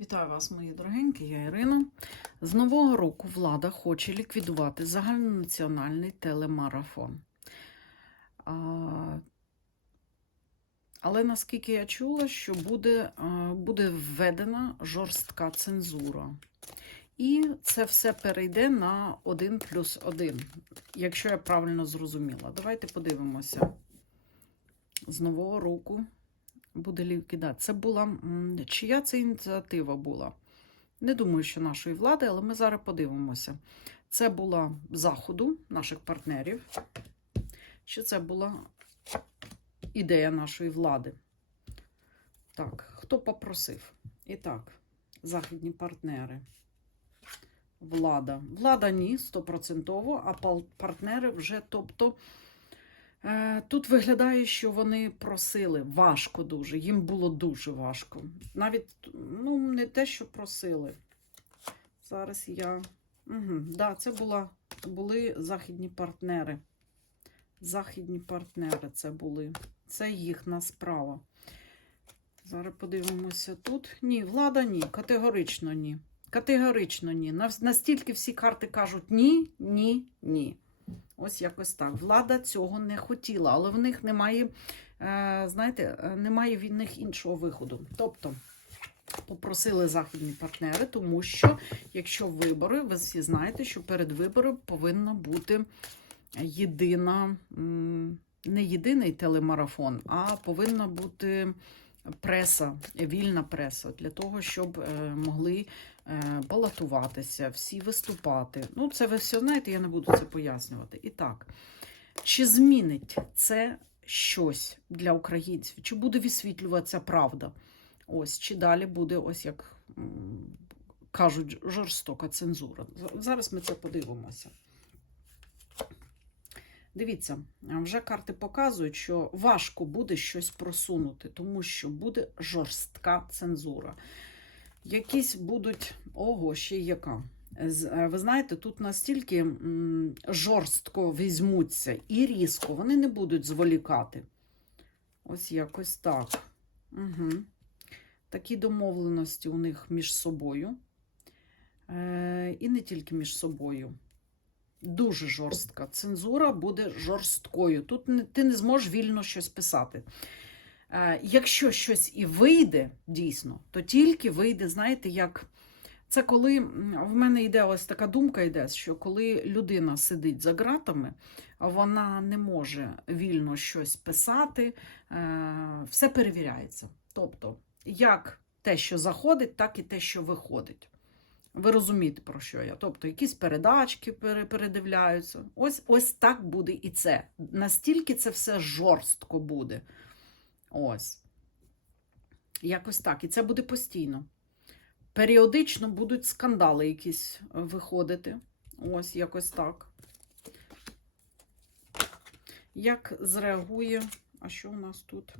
Вітаю вас, мої дорогенькі, я Ірина. З нового року влада хоче ліквідувати загальнонаціональний телемарафон. А, але наскільки я чула, що буде, буде введена жорстка цензура. І це все перейде на 1 плюс 1, якщо я правильно зрозуміла. Давайте подивимося. З нового року буде ліквідація. Це була чия це ініціатива була? Не думаю, що нашої влади, але ми зараз подивимося. Це була заходу наших партнерів. Чи це була ідея нашої влади? Так, хто попросив? І так, західні партнери. Влада. Влада ні, стопроцентово, а партнери вже, тобто. Е, Тут виглядає, що вони просили важко дуже, їм було дуже важко. Навіть ну, не те, що просили. Зараз я. Угу, да, це була, були західні партнери. Західні партнери це були. Це їхня справа. Зараз подивимося тут. Ні, влада ні, категорично ні. Категорично ні. Настільки всі карти кажуть ні, ні, ні. Ось якось так. Влада цього не хотіла, але в них немає, е, знаєте, е, немає від них іншого виходу. Тобто попросили західні партнери, тому що якщо вибори, ви всі знаєте, що перед виборами повинна бути єдина, не єдиний телемарафон, а повинна бути преса, вільна преса, для того, щоб е, могли е, балотуватися, всі виступати. Ну, це ви все знаєте, я не буду це пояснювати. І так, чи змінить це щось для українців? Чи буде висвітлюватися правда? Ось, чи далі буде, ось як кажуть, жорстока цензура. Зараз ми це подивимося. Дивіться, вже карти показують, що важко буде щось просунути, тому що буде жорстка цензура. Якісь будуть, ого, ще яка. Е, Ви знаєте, тут настільки жорстко візьмуться і різко, вони не будуть зволікати. Ось якось так. Угу. Такі домовленості у них між собою. Е, і не тільки між собою. Дуже жорстка. Цензура буде жорсткою. Тут ти не зможеш вільно щось писати. Е, якщо щось і вийде, дійсно, то тільки вийде, знаєте, як. Це коли в мене йде ось така думка, йде, що коли людина сидить за ґратами, вона не може вільно щось писати, е, все перевіряється. Тобто, як те, що заходить, так і те, що виходить. Ви розумієте, про що я? Тобто, якісь передачки передивляються. Ось, ось так буде і це. Настільки це все жорстко буде. Ось. Якось так. І це буде постійно. Періодично будуть скандали якісь е, виходити. Ось якось так. Як зреагує. А що у нас тут?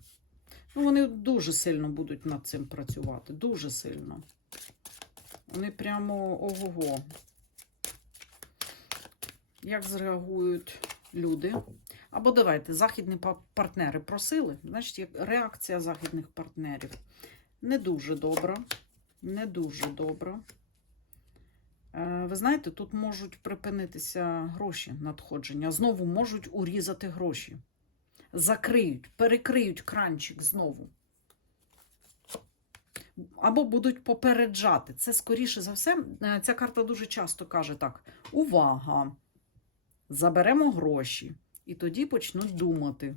Ну, вони дуже сильно будуть над цим працювати. Дуже сильно. Вони прямо ого-го. Як зреагують люди? Або давайте, західні партнери просили, значить, реакція західних партнерів. Не дуже добра. Не дуже добра. Е, Ви знаєте, тут можуть припинитися гроші надходження. Знову можуть урізати гроші. Закриють, перекриють кранчик знову. Або будуть попереджати. Це, скоріше за все, е, ця карта дуже часто каже так: увага! Заберемо гроші. І тоді почнуть думати.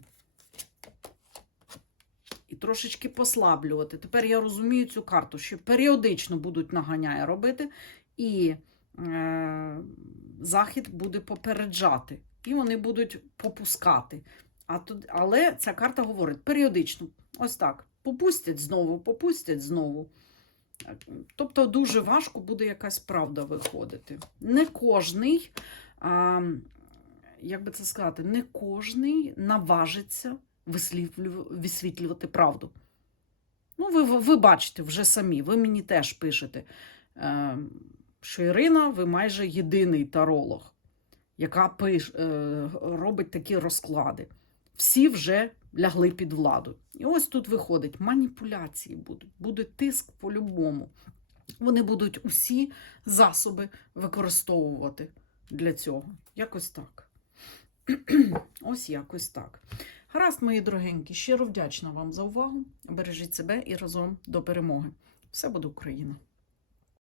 І трошечки послаблювати. Тепер я розумію цю карту, що періодично будуть наганяє робити, і е, захід буде попереджати, і вони будуть попускати. А тут, але ця карта говорить періодично. Ось так. Попустять знову, попустять знову. Тобто дуже важко буде якась правда виходити. Не кожний, а, як би це сказати, не кожний наважиться висвітлювати правду. Ну, ви, ви, бачите вже самі, ви мені теж пишете, е, що Ірина, ви майже єдиний таролог, яка пиш, е, робить такі розклади. Всі вже лягли під владу. І ось тут виходить, маніпуляції будуть, буде тиск по-любому. вони будуть усі засоби використовувати для цього. Якось так. Ось якось так. Гаразд, мої дорогенькі, щиро вдячна вам за увагу. Бережіть себе і разом до перемоги. Все буде Україна!